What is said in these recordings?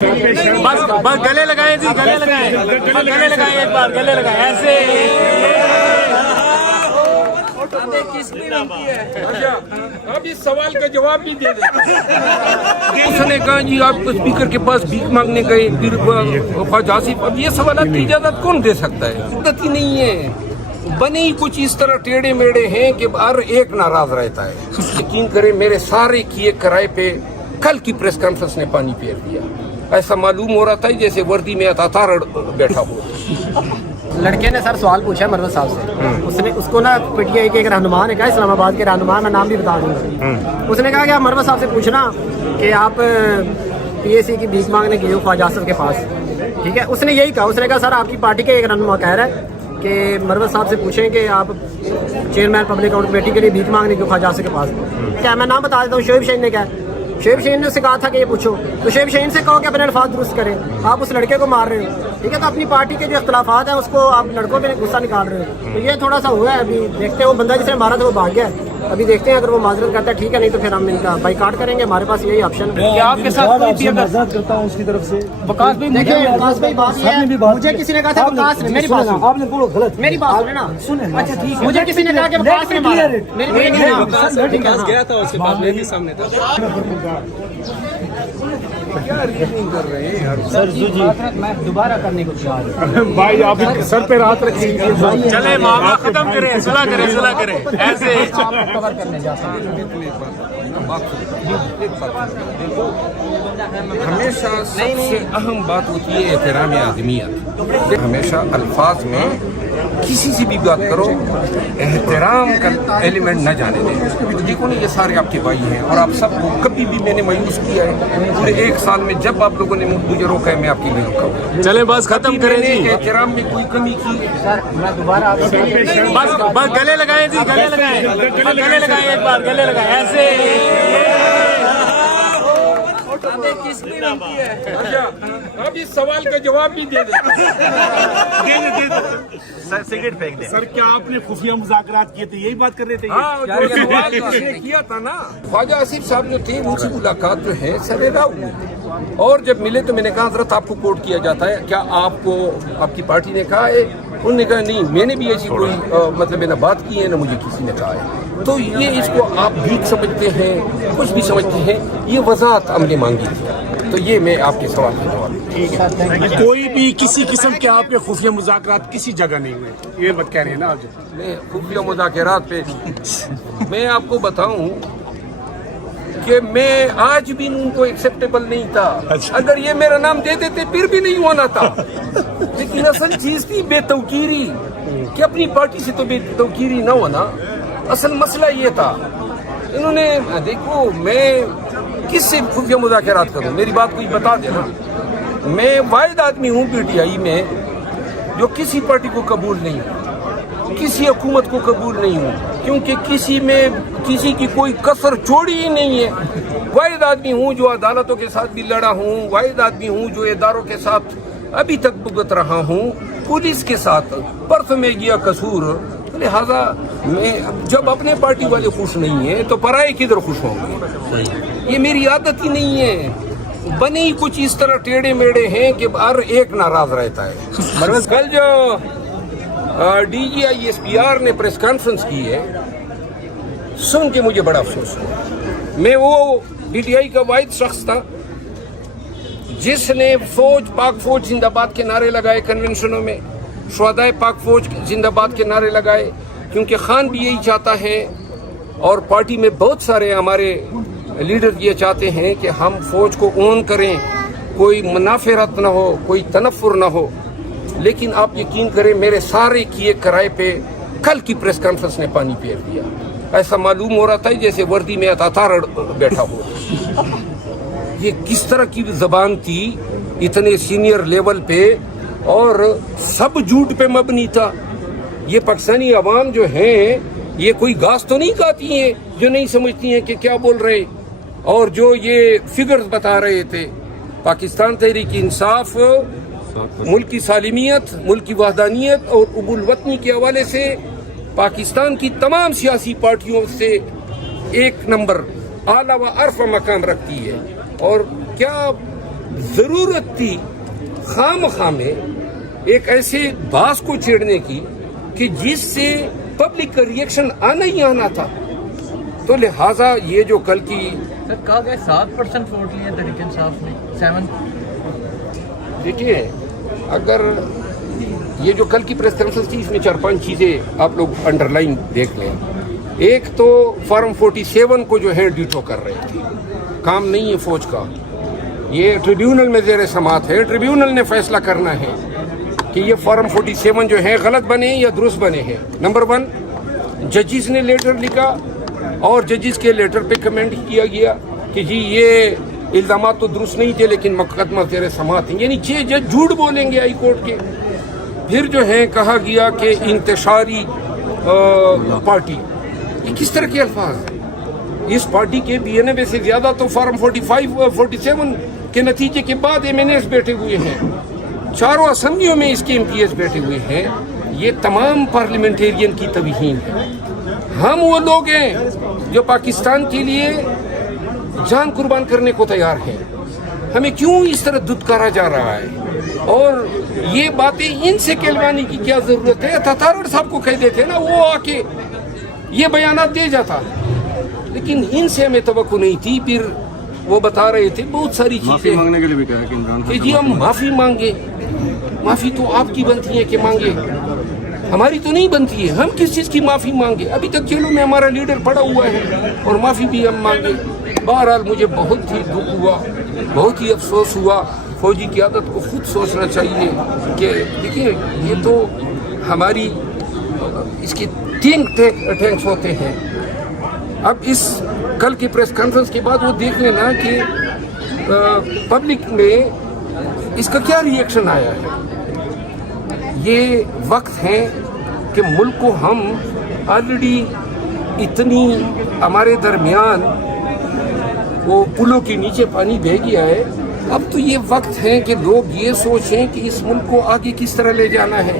بس گلے لگائیں جی، گلے لگائیں، گلے لگائیں، ایک بار گلے لگائیں ایسے۔ اب اس سوال کا جواب بھی دے دیں۔ اس نے کہا جی آپ کو اسپیکر کے پاس بھیک مانگنے گئے پھر خواجہ آصف، اب یہ سوالات کی اجازت کون دے سکتا ہے؟ عادت ہی نہیں ہے، بنے ہی کچھ اس طرح ٹیڑے میڑے ہیں کہ ہر ایک ناراض رہتا ہے۔ یقین کریں میرے سارے کیے کرائے پہ کل کی پریس کانفرنس نے پانی پھیر دیا۔ ایسا معلوم ہو رہا تھا جیسے وردی میں اتاتار بیٹھا ہو۔ لڑکے نے سر سوال پوچھا مروت صاحب سے، اس کو نا پی ٹی آئی کے ایک رہنما نے کہا، اسلام آباد کے رہنما، میں نام بھی بتا دوں گا، اس نے کہا کہ آپ مروت صاحب سے پوچھنا کہ آپ پی اے سی کی بھیک مانگنے گئے ہو خواجہ آصف کے پاس، ٹھیک ہے؟ اس نے یہی کہا، اس نے کہا سر آپ کی پارٹی کے ایک رہنما کہہ رہا ہے کہ مروت صاحب سے پوچھیں کہ آپ چیئرمین پبلک اکاؤنٹ کمیٹی کے لیے بھیک مانگنے گئے خواجہ آصف کے پاس۔ کیا میں نام بتا دیتا ہوں، شعیب شہین نے کہا، شعیب شہین نے اس سے کہا تھا کہ یہ پوچھو، تو شعیب شہین سے کہو کہ اپنے الفاظ درست کریں، آپ اس لڑکے کو مار رہے ہو، ٹھیک ہے؟ تو اپنی پارٹی کے جو اختلافات ہیں اس کو آپ لڑکوں پہ غصہ نکال رہے ہو، تو یہ تھوڑا سا ہوا ہے۔ ابھی دیکھتے ہیں، وہ بندہ جس نے مارا تھا وہ بھاگ گیا ہے، ابھی دیکھتے ہیں اگر وہ معذرت کرتا ہے ٹھیک ہے، نہیں تو پھر ہم ان کا بائیکاٹ کریں گے، ہمارے پاس یہی آپشن ہے۔ کیا آپ کے ساتھ کوئی بھی معذرت کرتا ہوں اس کی طرف سے وقاص بھائی؟ دیکھیں وقاص بھائی، بات یہ ہے، مجھے کسی نے کہا تھا وقاص نے، میری بات سنیں، آپ نے بولو غلط، میری بات سنیں نا، اچھا ٹھیک ہے، مجھے کسی نے کہا کہ وقاص نے مارا، میری گیا تھا اس کے پاس، میں بھی سامنے تھا۔ کیا ریزننگ کر رہے ہیں یار؟ سر جی میں دوبارہ کرنے کو تیار ہوں بھائی آپ سر پہ رات رکھیں گے، چلے معاملہ ختم کریں، صلاح کریں، صلاح کریں ایسے۔ کور کرنے جاتا ہوں۔ ہمیشہ سب سے اہم بات ہوتی ہے احترام آدمیت۔ ہمیشہ الفاظ میں کسی سے بھی بات کرو احترام کا ایلیمنٹ نہ جانے دیں۔ دیکھو نا، یہ سارے آپ کے بھائی ہیں اور آپ سب کو کبھی بھی میں نے مایوس کیا ہے پورے ایک سال میں، جب آپ لوگوں نے مجھے روکا ہے میں آپ کے لیے روکا ہوں۔ چلیں بس ختم کریں جی، احترام میں کوئی کمی کی؟ سر میں دوبارہ آپ سے بس گلے لگائیں جی، گلے لگائیں، گلے لگائیں، ایک بار گلے لگائیں ایسے۔ اب اس سوال کا جواب بھی دے دیں۔ سگریٹ پھینک دیں۔ سر کیا آپ نے خفیہ مذاکرات کیے تھے، یہی بات کر رہے تھے؟ ہاں، جو سوال اس نے کیا تھا نا، خواجہ آصف صاحب جو تھے ان سے ملاقات جو ہے سویرا ہوئی تھی، اور جب ملے تو میں نے کہا حضرت آپ کو کوٹ کیا جاتا ہے کیا؟ آپ کو آپ کی پارٹی نے کہا ہے؟ انہوں نے کہا نہیں، میں نے بھی ایسی کوئی مطلب نہ بات کی ہے نہ مجھے کسی نے کہا ہے۔ تو یہ اس کو آپ بھیک سمجھتے ہیں، کچھ بھی سمجھتے ہیں، یہ وضاحت ہم نے مانگی تھی، تو یہ میں آپ کے سوال کا جواب۔ کوئی بھی کسی قسم کے آپ کے خفیہ مذاکرات کسی جگہ نہیں ہوئے، یہ بات کہہ رہے ہیں نا آپ؟ میں خفیہ مذاکرات پہ میں آپ کو بتاؤں کہ میں آج بھی ان کو ایکسیپٹیبل نہیں تھا، اگر یہ میرا نام دے دیتے پھر بھی نہیں ہونا تھا، لیکن اصل چیز تھی بے توقیری، کہ اپنی پارٹی سے تو بے توقیری نہ ہونا، اصل مسئلہ یہ تھا۔ انہوں نے دیکھو میں کس سے خفیہ مذاکرات کروں، میری بات کوئی بتا دینا۔ میں واحد آدمی ہوں پی ٹی آئی میں جو کسی پارٹی کو قبول نہیں ہوں، کسی حکومت کو قبول نہیں ہوں، کیونکہ کسی میں کسی کی کوئی کسر چھوڑی ہی نہیں ہے۔ واحد آدمی ہوں جو عدالتوں کے ساتھ بھی لڑا ہوں، واحد آدمی ہوں جو اداروں کے ساتھ ابھی تک بھگت رہا ہوں، پولیس کے ساتھ پرسوں میں گیا قصور، لہذا میں جب اپنے پارٹی والے خوش نہیں ہیں تو پرائے کدھر خوش ہوں گے؟ یہ میری عادت ہی نہیں ہے، بنے ہی کچھ اس طرح ٹیڑے میڑے ہیں کہ ہر ایک ناراض رہتا ہے۔ کل جو D G I S P R نے پریس کانفرنس کی ہے، سن کے مجھے بڑا افسوس ہوا۔ میں وہ ڈی ٹی آئی کا واحد شخص تھا جس نے فوج، پاک فوج زندہ باد کے نعرے لگائے کنونشنوں میں، شہدائے پاک فوج زندہ باد کے نعرے لگائے، کیونکہ خان بھی یہی چاہتا ہے اور پارٹی میں بہت سارے ہمارے لیڈر یہ چاہتے ہیں کہ ہم فوج کو اون کریں، کوئی منافرت نہ ہو، کوئی تنفر نہ ہو۔ لیکن آپ یقین کریں میرے سارے کیے کرائے پہ کل کی پریس کانفرنس نے پانی پھیر دیا۔ ایسا معلوم ہو رہا تھا جیسے وردی میں اتاتار بیٹھا ہو۔ یہ کس طرح کی زبان تھی اتنے سینئر لیول پہ، اور سب جھوٹ پہ مبنی تھا۔ یہ پاکستانی عوام جو ہیں یہ کوئی گھاس تو نہیں کھاتی ہیں جو نہیں سمجھتی ہیں کہ کیا بول رہے، اور جو یہ فگرز بتا رہے تھے۔ پاکستان تحریک انصاف ملک کی سالمیت، ملک کی وحدانیت اور ابو الوطنی کے حوالے سے پاکستان کی تمام سیاسی پارٹیوں سے ایک نمبر اعلیٰ و ارفع مقام رکھتی ہے، اور کیا ضرورت تھی خام میں ایک ایسے باس کو چھیڑنے کی کہ جس سے پبلک کا ریئیکشن آنا ہی آنا تھا. تو لہٰذا یہ جو کل کی سر کہا گیا 7% ووٹ لیے تحریک انصاف نے 7. دیکھیے اگر یہ جو کل کی پریس کانفرنس تھی اس میں 4-5 چیزیں آپ لوگ انڈر لائن دیکھ لیں. ایک تو فارم 47 کو جو ہے ڈیٹو کر رہے تھے. کام نہیں ہے فوج کا, یہ ٹریبیونل میں زیر سماعت ہے. ٹریبیونل نے فیصلہ کرنا ہے کہ یہ فارم 47 جو ہے غلط بنے یا درست بنے ہیں. نمبر 1 ججز نے لیٹر لکھا اور ججز کے لیٹر پہ کمنٹ کیا گیا کہ جی یہ الزامات تو درست نہیں تھے لیکن مقدمہ زیر سماعت ہیں. یعنی 6 جج جھوٹ بولیں گے ہائی کورٹ کے. پھر جو ہے کہا گیا کہ انتشاری پارٹی, یہ کس طرح کے الفاظ ہیں؟ اس پارٹی کے 92 سے زیادہ تو فارم 47 کے نتیجے کے بعد MNAs بیٹھے ہوئے ہیں. 4 اسمبلیوں میں اس کے MPs بیٹھے ہوئے ہیں. یہ تمام پارلیمنٹیرین کی توہین ہے. ہم وہ لوگ ہیں جو پاکستان کے لیے جان قربان کرنے کو تیار ہیں. ہمیں کیوں اس طرح دھتکارا جا رہا ہے؟ اور یہ باتیں ان سے کہلوانے کی کیا ضرورت ہے؟ تھاتارڈ صاحب کو کہہ دیتے نا, وہ آ کے یہ بیانات دے جاتا. لیکن ان سے ہمیں توقع نہیں تھی. پھر وہ بتا رہے تھے بہت ساری چیزیں مانگنے کے لیے بھی کہا کہ جی ہم معافی مانگے. معافی تو آپ کی بنتی ہے کہ مانگے, ہماری تو نہیں بنتی ہے. ہم کس چیز کی معافی مانگے؟ ابھی تک جیلوں میں ہمارا لیڈر پڑا ہوا ہے اور معافی بھی ہم مانگے. بہرحال مجھے بہت ہی دکھ ہوا, بہت ہی افسوس ہوا. فوجی قیادت کو خود سوچنا چاہیے کہ دیکھیے یہ تو ہماری اس کے ٹینکس ہوتے ہیں. اب اس کل کی پریس کانفرنس کے بعد وہ دیکھ لینا کہ پبلک میں اس کا کیا ریئیکشن آیا ہے. یہ وقت ہے کہ ملک کو ہم آلریڈی اتنی ہمارے درمیان وہ پلوں کے نیچے پانی بہہ گیا ہے. اب تو یہ وقت ہے کہ لوگ یہ سوچیں کہ اس ملک کو آگے کس طرح لے جانا ہے.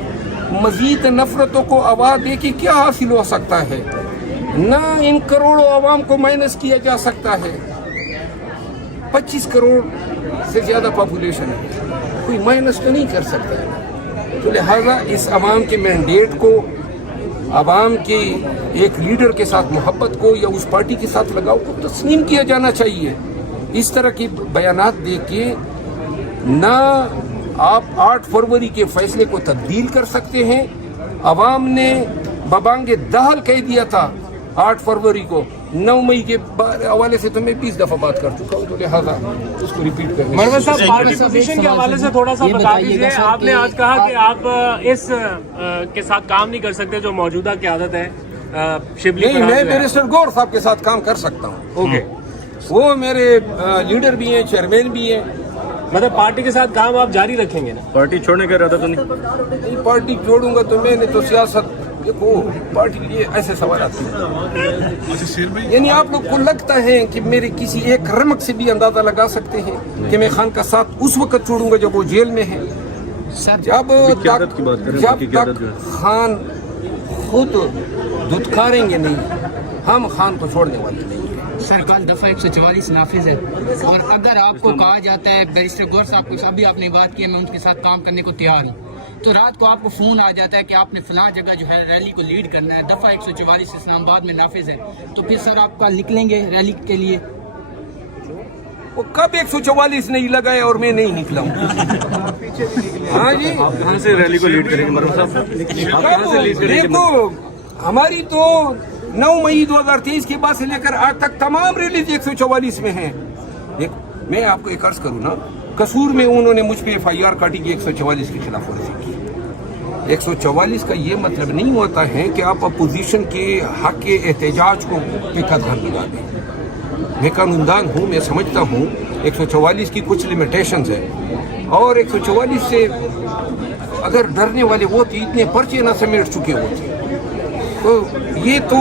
مزید نفرتوں کو آواز دے کے کیا حاصل ہو سکتا ہے؟ نہ ان کروڑوں عوام کو مائنس کیا جا سکتا ہے. 25 کروڑ سے زیادہ پاپولیشن ہے, کوئی مائنس تو نہیں کر سکتا ہے. تو لہٰذا اس عوام کے مینڈیٹ کو, عوام کے ایک لیڈر کے ساتھ محبت کو یا اس پارٹی کے ساتھ لگاؤ کو تسلیم کیا جانا چاہیے. اس طرح کے بیانات دے کے نہ آپ 8 فروری کے فیصلے کو تبدیل کر سکتے ہیں. عوام نے ببانگ دہل کہہ دیا تھا 8 فروری کو. 9 مئی کے حوالے سے تو میں 20 دفعہ بات کر چکا ہوں, تو لہٰذا اس کو ریپیٹ کرنے. مروت صاحب پارٹی پوزیشن کے حوالے سے تھوڑا سا بتا دیجیے. آپ نے آج کہا کہ آپ اس کے ساتھ کام نہیں کر سکتے جو موجودہ قیادت ہے شبلی. نہیں, میں بیرسٹر گور صاحب کے ساتھ کام کر سکتا ہوں. اوکے, وہ میرے لیڈر بھی ہیں, چیئرمین بھی ہیں. مطلب پارٹی کے ساتھ کام آپ جاری رکھیں گے نا؟ پارٹی چھوڑنے کا ارادہ تو نہیں؟ پارٹی چھوڑوں گا تو میں نے تو سیاست دیکھو پارٹی کے لیے ایسے سوال آتے ہیں. یعنی آپ لوگ کو لگتا ہے کہ میرے کسی ایک رمق سے بھی اندازہ لگا سکتے ہیں کہ میں خان کا ساتھ اس وقت چھوڑوں گا جب وہ جیل میں ہے. جب تک خان خود دھتکاریں گے نہیں, ہم خان کو چھوڑنے والے نہیں. سر کل دفعہ 144 نافذ ہے, اور اگر آپ کو کہا جاتا ہے بیرسٹر گور صاحب کو ابھی آپ نے بات کی میں ان کے ساتھ کام کرنے کو تیار ہوں, تو رات کو آپ کو فون آ جاتا ہے کہ آپ نے فلاں جگہ جو ہے ریلی کو لیڈ کرنا ہے, دفعہ 144 اسلام آباد میں نافذ ہے, تو پھر سر آپ کا نکلیں گے ریلی کے لیے؟ وہ کب 144 نہیں لگائے اور میں نہیں نکلا ہوں. ہاں جی, کہاں سے ریلی کو لیڈ کریں گے مروت صاحب؟ دیکھو ہماری تو 9 مئی 2023 کے بعد سے لے کر آج تک تمام ریلیز 144 میں ہیں. میں آپ کو ایک عرض کروں نا, قصور میں انہوں نے مجھ پہ FIR کاٹی کی 144 کے خلاف ورزی کی. 144 کا یہ مطلب نہیں ہوتا ہے کہ آپ اپوزیشن کے حق کے احتجاج کو قدغن لگا دیں. میں قانون دان ہوں, میں سمجھتا ہوں 144 کی کچھ لیمیٹیشنز ہیں, اور 144 سے اگر ڈرنے والے وہ تھے اتنے پرچے نہ سمیٹ چکے ہوتے. تو یہ تو